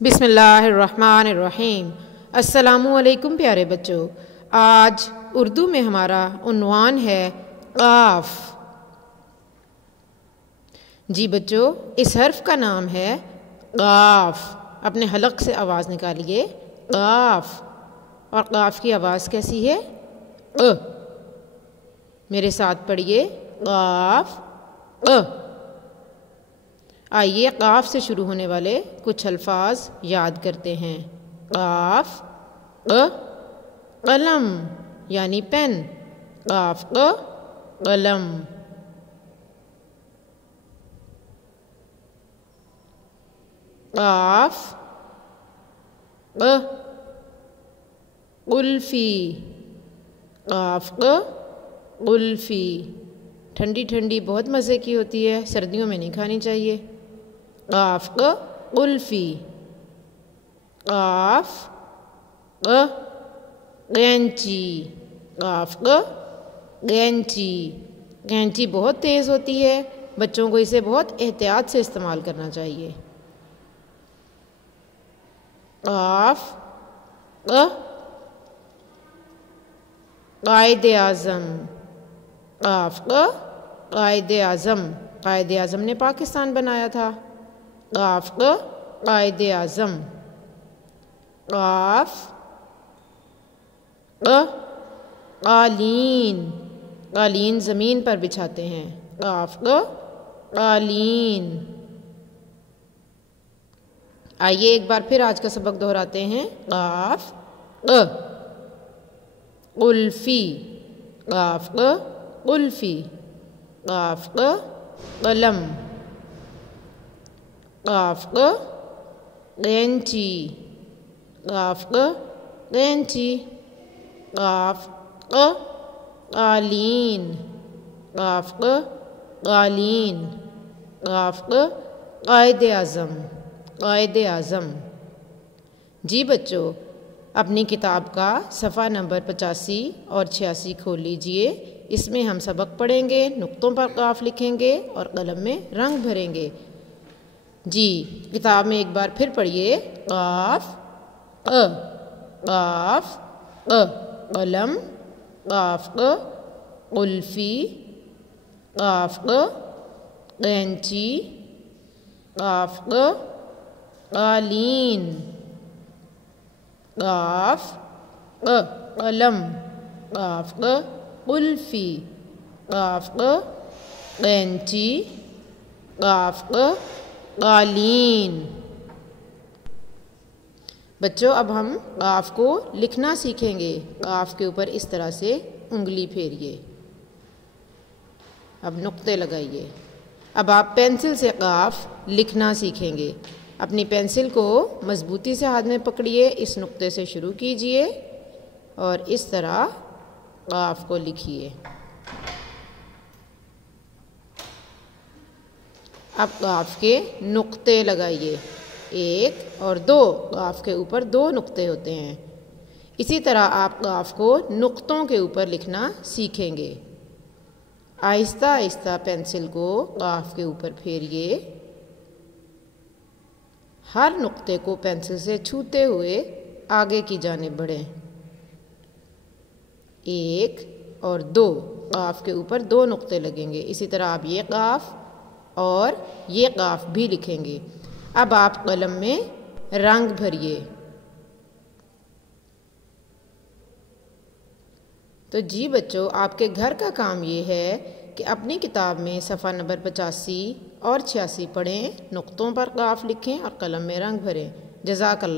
बिस्मिल्लाहिर्रहमानिर्रहीम। अस्सलामुअलैकुम प्यारे बच्चों, आज उर्दू में हमारा उन्वान है क़ाफ़। जी बच्चों, इस हर्फ का नाम है क़ाफ़। अपने हलक से आवाज़ निकालिए क़ाफ़। और क़ाफ़ की आवाज़ कैसी है? मेरे साथ पढ़िए क़ाफ़। आइए क़ाफ़ से शुरू होने वाले कुछ अल्फाज याद करते हैं। क़ाफ़ क़लम यानी पेन। क़ाफ़ क़लम। क़ाफ़ क़ुल्फ़ी। क़ाफ़ क़ुल्फ़ी। ठंडी ठंडी बहुत मज़े की होती है, सर्दियों में नहीं खानी चाहिए। क़ाफ़ क़ुल्फ़ी। क़ाफ़ क़ैंची। क़ाफ़ क़ैंची। कैंची बहुत तेज़ होती है, बच्चों को इसे बहुत एहतियात से इस्तेमाल करना चाहिए। क़ाफ़ क़ायदे आज़म। क़ाफ़ क़ायदे आज़म। क़ायदे आज़म ने पाकिस्तान बनाया था। क़ाफ़ क़ायदे आज़म। क़ाफ़ क़ालीन। क़ालीन ज़मीन पर बिछाते हैं। क़ाफ़ क़ालीन। आइए एक बार फिर आज का सबक दोहराते हैं। क़ाफ़ क़ुल्फ़ी। क़ाफ़ क़ुल्फ़ी। क़ाफ़ क़लम। क़ाफ़ क़ैंची। क़ाफ़ क़ैंची। क़ाफ़ क़ालीन। क़ाफ़ क़ालीन। क़ाफ़ क़ायदे आज़म। क़ायदे आज़म। जी बच्चों, अपनी किताब का सफ़ा नंबर 85 और 86 खोल लीजिए। इसमें हम सबक पढ़ेंगे, नुक्तों पर क़ाफ़ लिखेंगे और कलम में रंग भरेंगे। जी, किताब में एक बार फिर पढ़िए क़ाफ़ क़ाफ़ क़लम। क़ाफ़ क़ुल्फ़ी। क़ाफ़ क़ैंची। क़ाफ़ क़ालीन। क़ाफ़ क़लम। क़ाफ़ क़ुल्फ़ी। क़ाफ़ क़ैंची। क़ाफ़ क़ालीन। बच्चों, अब हम क़ाफ़ को लिखना सीखेंगे। क़ाफ़ के ऊपर इस तरह से उंगली फेरिए। अब नुक्ते लगाइए। अब आप पेंसिल से क़ाफ़ लिखना सीखेंगे। अपनी पेंसिल को मज़बूती से हाथ में पकड़िए, इस नुक्ते से शुरू कीजिए और इस तरह क़ाफ़ को लिखिए। अब क़ाफ़ के नुक्ते लगाइए, 1 और 2। क़ाफ़ के ऊपर 2 नुक्ते होते हैं। इसी तरह आप क़ाफ़ को नुक्तों के ऊपर लिखना सीखेंगे। आहिस्ता आहिस्ता पेंसिल को क़ाफ़ के ऊपर फेरिए। हर नुक्ते को पेंसिल से छूते हुए आगे की जानिब बढ़ें। 1 और 2। क़ाफ़ के ऊपर 2 नुक्ते लगेंगे। इसी तरह आप ये क़ाफ़ और ये क़ाफ़ भी लिखेंगे। अब आप कलम में रंग भरिए। तो जी बच्चों, आपके घर का काम ये है कि अपनी किताब में सफ़ा नंबर 85 और 86 पढ़ें, नुक्तों पर क़ाफ़ लिखें और कलम में रंग भरें। जज़ाकल्लाह।